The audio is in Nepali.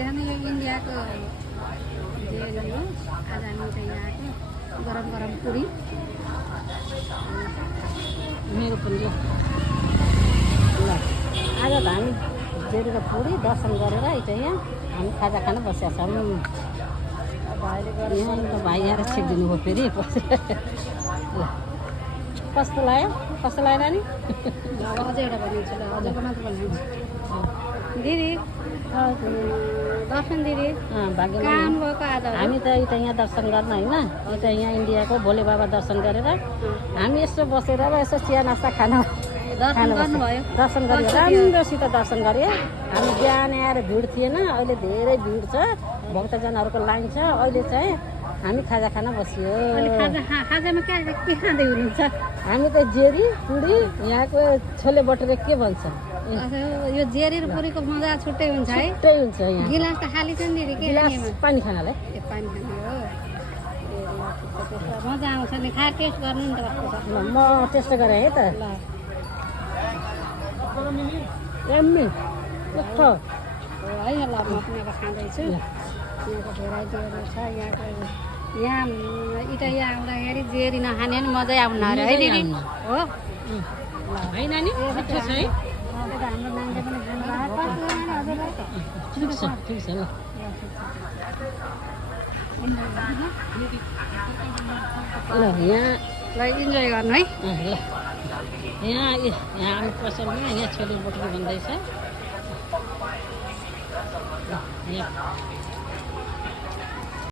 त्यहाँ यो इन्डियाको जेएनयू हो। आज हामी उता यहाँ आएको गरम गरम पुरी मेरो पनि ल आज त हामी जेरीको पुरी दर्शन गरेर यहाँ हामी खाजा खान बसेका छौँ। यहाँ त भाइ आएर छेकिदिनु भयो फेरि ल कस्तो लाग्यो नानी? अझै एउटा भनिदिन्छु ल अझैको मात्र भनिदिन्छु दिदी दर्शन दिदी भाग्य काम गएको आज हामी त यहाँ दर्शन गर्न होइन उता यहाँ इन्डियाको भोले बाबा दर्शन गरेर हामी यसो बसेर यसो चिया नास्ता खान दर्शन गर्नुभयो दर्शन गरेर राम्रोसित दर्शन गऱ्यो। हामी बिहान आएर भिड थिएन, अहिले धेरै भिड छ, भक्तजनहरूको लाइन छ। अहिले चाहिँ हामी खाजा खान बसियो। खाजामा के खाँदै हुनुहुन्छ? हामी त जेरी पुरी यहाँको छोले बटुरे के भन्छ यो जेरी र पुरीको मजा छुट्टै हुन्छ है। छुट्टै हुन्छ। यहाँ गिलास त खाली छ नि दिदी के गिलास पानी खानालाई पानी खाने हो। मजा आउँछ नि खाएर टेस्ट गर्नु नि त कस्तो छ। म टेस्ट गरेँ है त ल यम्मी है ल म पनि अब खाँदैछु। यहाँको भेराइटीहरू छ। यहाँ इटालिया आउँदाखेरि जेरी नखाने नि मजै आउनु अरे है दिदी हो। है नानी मिठो छ है? हाम्रो नानीले पनि खानु ठिक छ ल ल यहाँ ल इन्जोय गर्नु है। ल यहाँ हामी पसलमा यहाँ छोले बटुले भन्दैछ। यहाँ